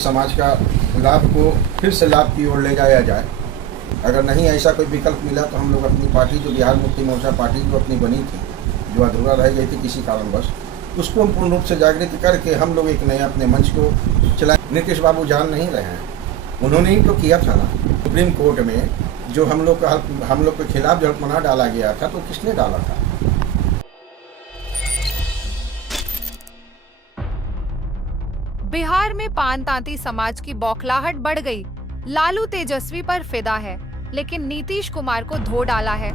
समाज का लाभ को फिर से लाभ की ओर ले जाया जाए। अगर नहीं ऐसा कोई विकल्प मिला तो हम लोग अपनी पार्टी जो बिहार मुक्ति मोर्चा पार्टी जो अपनी बनी थी, जो अधूरा रह गई थी किसी कारणवश, उसको हम पूर्ण रूप से जागृत करके हम लोग एक नया अपने मंच को चलाएं। नीतीश बाबू जान नहीं रहे हैं, उन्होंने ही तो किया था ना। सुप्रीम कोर्ट में जो हम लोग के खिलाफ जल्पना डाला गया था, तो किसने डाला था? बिहार में पान तांती समाज की बौखलाहट बढ़ गई। लालू तेजस्वी पर फिदा है, लेकिन नीतीश कुमार को धो डाला है।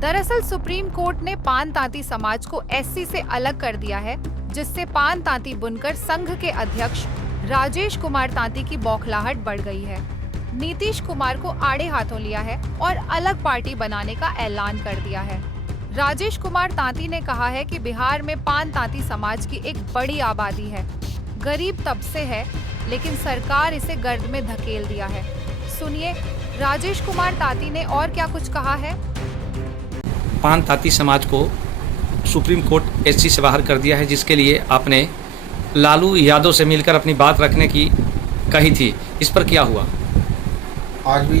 दरअसल सुप्रीम कोर्ट ने पान तांती समाज को एससी से अलग कर दिया है, जिससे पान तांती बुनकर संघ के अध्यक्ष राजेश कुमार तांती की बौखलाहट बढ़ गई है। नीतीश कुमार को आड़े हाथों लिया है और अलग पार्टी बनाने का ऐलान कर दिया है। राजेश कुमार तांती ने कहा है कि बिहार में पान तांती समाज की एक बड़ी आबादी है, गरीब तबसे है, लेकिन सरकार इसे गर्द में धकेल दिया है। सुनिए राजेश कुमार तांती ने और क्या कुछ कहा है। पान तांती समाज को सुप्रीम कोर्ट एससी से बाहर कर दिया है, जिसके लिए आपने लालू यादव से मिलकर अपनी बात रखने की कही थी। इस पर क्या हुआ? आज भी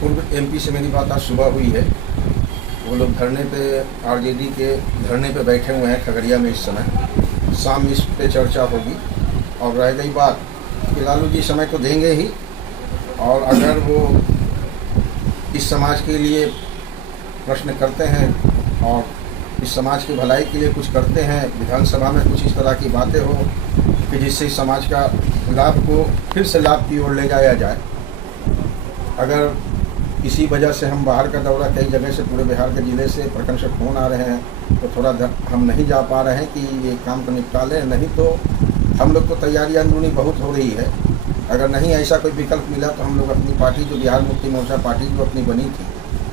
पूर्व एमपी से मेरी बात आज सुबह हुई है। वो लोग धरने पे, आरजेडी के धरने पे बैठे हुए हैं खगड़िया में। इस समय शाम में इस पे चर्चा होगी। और रह गई बात कि लालू जी समय तो देंगे ही, और अगर वो इस समाज के लिए प्रश्न करते हैं और इस समाज की भलाई के लिए कुछ करते हैं, विधानसभा में कुछ इस तरह की बातें हो कि जिससे इस समाज का लाभ को फिर से लाभ की ओर ले जाया जाए। अगर किसी वजह से हम बाहर का दौरा कई जगह से, पूरे बिहार के ज़िले से प्रखंड से फोन आ रहे हैं, तो थोड़ा हम नहीं जा पा रहे हैं कि ये काम को निपटा लें। नहीं तो हम लोग को तैयारी अंदरूनी बहुत हो रही है। अगर नहीं ऐसा कोई विकल्प मिला तो हम लोग अपनी पार्टी जो बिहार मुक्ति मोर्चा पार्टी जो अपनी बनी थी,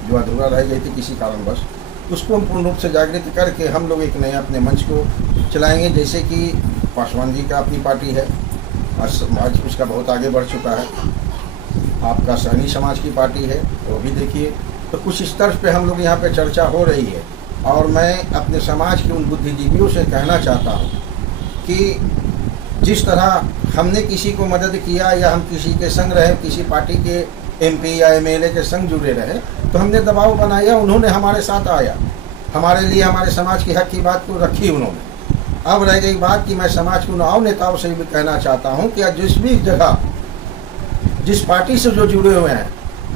जो अधूरा रह गई थी किसी कारणवश, उसको हम पूर्ण रूप से जागृत करके हम लोग एक नया अपने मंच को चलाएंगे। जैसे कि पासवान जी का अपनी पार्टी है, आज समाज उसका बहुत आगे बढ़ चुका है। आपका सहनी समाज की पार्टी है, वो भी देखिए। तो कुछ स्तर पे हम लोग यहाँ पे चर्चा हो रही है। और मैं अपने समाज के उन बुद्धिजीवियों से कहना चाहता हूँ कि जिस तरह हमने किसी को मदद किया या हम किसी के संग रहे, किसी पार्टी के एमपी या एमएलए के संग जुड़े रहे, तो हमने दबाव बनाया, उन्होंने हमारे साथ आया, हमारे लिए हमारे समाज के हक की बात को रखी उन्होंने। अब रह गई बात कि मैं समाज के उन नेताओं से भी कहना चाहता हूँ कि जिस भी जगह जिस पार्टी से जो जुड़े हुए हैं,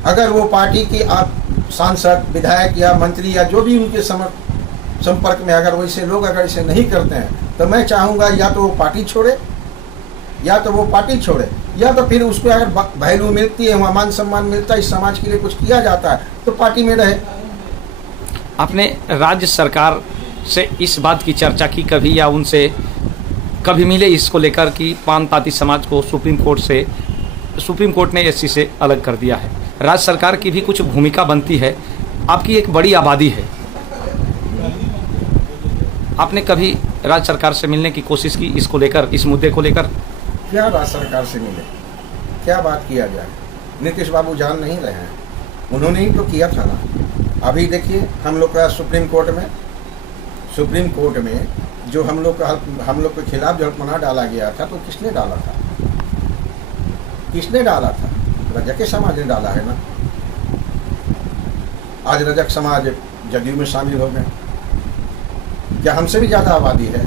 अगर वो पार्टी की आप सांसद, विधायक या मंत्री या जो भी उनके संपर्क में अगर वैसे लोग अगर इसे नहीं करते हैं, तो मैं चाहूँगा या तो वो पार्टी छोड़े, या तो फिर उसको अगर वैल्यू मिलती है, वहाँ मान सम्मान मिलता है, इस समाज के लिए कुछ किया जाता है, तो पार्टी में रहे। आपने राज्य सरकार से इस बात की चर्चा की कभी, या उनसे कभी मिले इसको लेकर कि पान तांती समाज को सुप्रीम कोर्ट ने एससी से अलग कर दिया है? राज्य सरकार की भी कुछ भूमिका बनती है, आपकी एक बड़ी आबादी है। आपने कभी राज्य सरकार से मिलने की कोशिश की इसको लेकर, इस मुद्दे को लेकर? क्या राज्य सरकार से मिले, क्या बात किया जाए? नीतीश बाबू जान नहीं रहे हैं, उन्होंने ही तो किया था ना। अभी देखिए हम लोग का सुप्रीम कोर्ट में जो हम लोग के खिलाफ जल्पना डाला गया था, तो किसने डाला था? रजक समाज ने डाला है ना। आज रजक समाज जदयू में शामिल हो गए। क्या हमसे भी ज़्यादा आबादी है?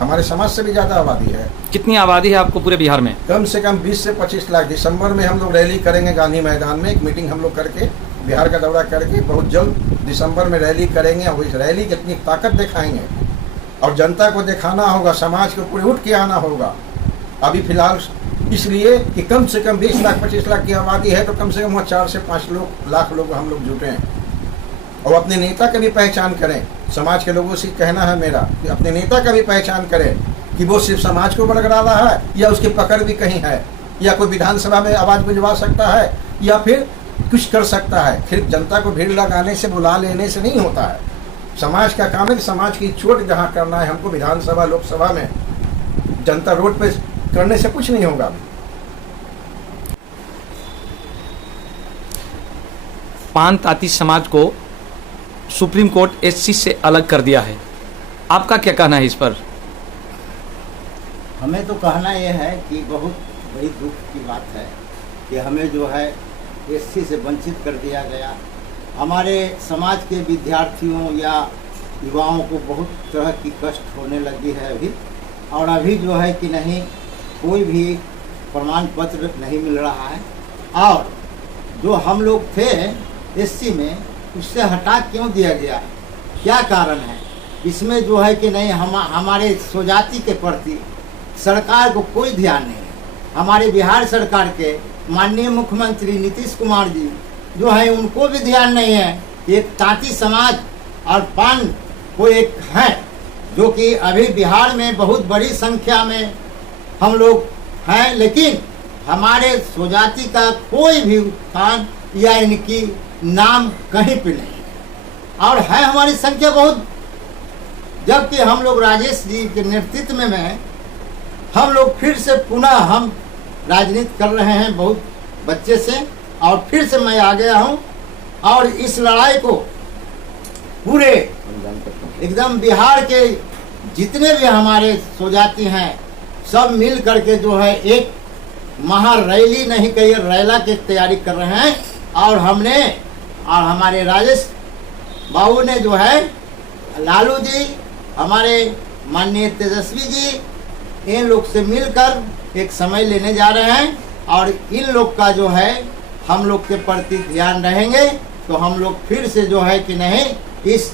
हमारे समाज से भी ज़्यादा आबादी है। कितनी आबादी है आपको पूरे बिहार में? कम से कम 20 से 25 लाख। दिसंबर में हम लोग रैली करेंगे गांधी मैदान में, एक मीटिंग हम लोग करके बिहार का दौरा करके बहुत जल्द दिसंबर में रैली करेंगे। और इस रैली की इतनी ताकत दिखाएंगे और जनता को दिखाना होगा, समाज को पूरे उठ के आना होगा। अभी फिलहाल इसलिए कि कम से कम 20 लाख 25 लाख की आबादी है, तो कम से कम वहाँ 4 से 5 लाख लोग हम लोग जुटे हैं। और अपने नेता का भी पहचान करें। समाज के लोगों से कहना है मेरा कि अपने नेता का भी पहचान करें कि वो सिर्फ समाज को बरकरार रहा है या उसकी पकड़ भी कहीं है, या कोई विधानसभा में आवाज़ भिजवा सकता है, या फिर कुछ कर सकता है। फिर जनता को भीड़ लगाने से, बुला लेने से नहीं होता है। समाज का काम है कि समाज की चोट जहाँ करना है हमको, विधानसभा लोकसभा में, जनता रोड पे करने से कुछ नहीं होगा। पान तांती समाज को सुप्रीम कोर्ट एससी से अलग कर दिया है, आपका क्या कहना है इस पर? हमें तो कहना यह है कि बहुत बड़ी दुख की बात है कि हमें जो है एससी से वंचित कर दिया गया। हमारे समाज के विद्यार्थियों या युवाओं को बहुत तरह की कष्ट होने लगी है अभी, और अभी जो है कि नहीं कोई भी प्रमाण पत्र नहीं मिल रहा है। और जो हम लोग थे एससी में, उससे हटा क्यों दिया गया, क्या कारण है? इसमें जो है कि नहीं हमारे स्वजाति के प्रति सरकार को कोई ध्यान नहीं है। हमारे बिहार सरकार के माननीय मुख्यमंत्री नीतीश कुमार जी जो है, उनको भी ध्यान नहीं है कि एक तांती समाज और पान को एक है, जो कि अभी बिहार में बहुत बड़ी संख्या में हम लोग हैं, लेकिन हमारे स्वजाति का कोई भी उत्थान या इनकी नाम कहीं पे नहीं है। और है हमारी संख्या बहुत, जबकि हम लोग राजेश जी के नेतृत्व में हम लोग फिर से पुनः हम राजनीति कर रहे हैं बहुत बच्चे से, और फिर से मैं आ गया हूं, और इस लड़ाई को पूरे एकदम बिहार के जितने भी हमारे स्वजाति हैं सब मिल करके जो है एक महा रैली नहीं कही रैला की तैयारी कर रहे हैं। और हमने और हमारे राजेश बाबू ने जो है, लालू जी, हमारे माननीय तेजस्वी जी, इन लोग से मिलकर एक समय लेने जा रहे हैं, और इन लोग का जो है हम लोग के प्रति ध्यान रहेंगे तो हम लोग फिर से जो है कि नहीं इस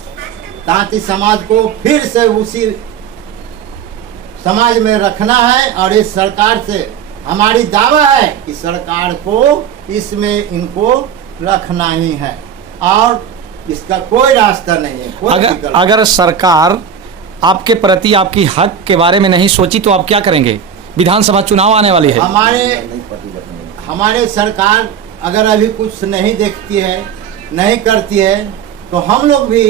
तांती समाज को फिर से उसी समाज में रखना है। और इस सरकार से हमारी दावा है कि सरकार को इसमें इनको रखना ही है, और इसका कोई रास्ता नहीं है, कोई विकल्प। अगर सरकार आपके प्रति आपकी हक के बारे में नहीं सोची तो आप क्या करेंगे? विधानसभा चुनाव आने वाली है। हमारे सरकार अगर अभी कुछ नहीं देखती है, नहीं करती है, तो हम लोग भी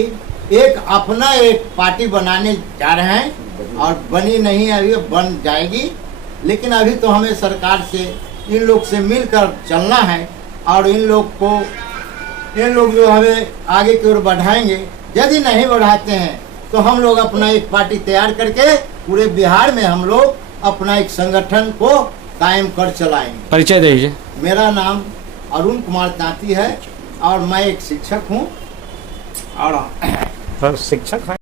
एक अपना एक पार्टी बनाने जा रहे हैं, और बनी नहीं है, अभी बन जाएगी। लेकिन अभी तो हमें सरकार से इन लोग से मिलकर चलना है, और इन लोग जो हमें आगे की ओर बढ़ाएंगे। यदि नहीं बढ़ाते हैं तो हम लोग अपना एक पार्टी तैयार करके पूरे बिहार में हम लोग अपना एक संगठन को कायम कर चलाएंगे। परिचय दीजिए। मेरा नाम अरुण कुमार तांती है, और मैं एक शिक्षक हूँ। और शिक्षक हैं।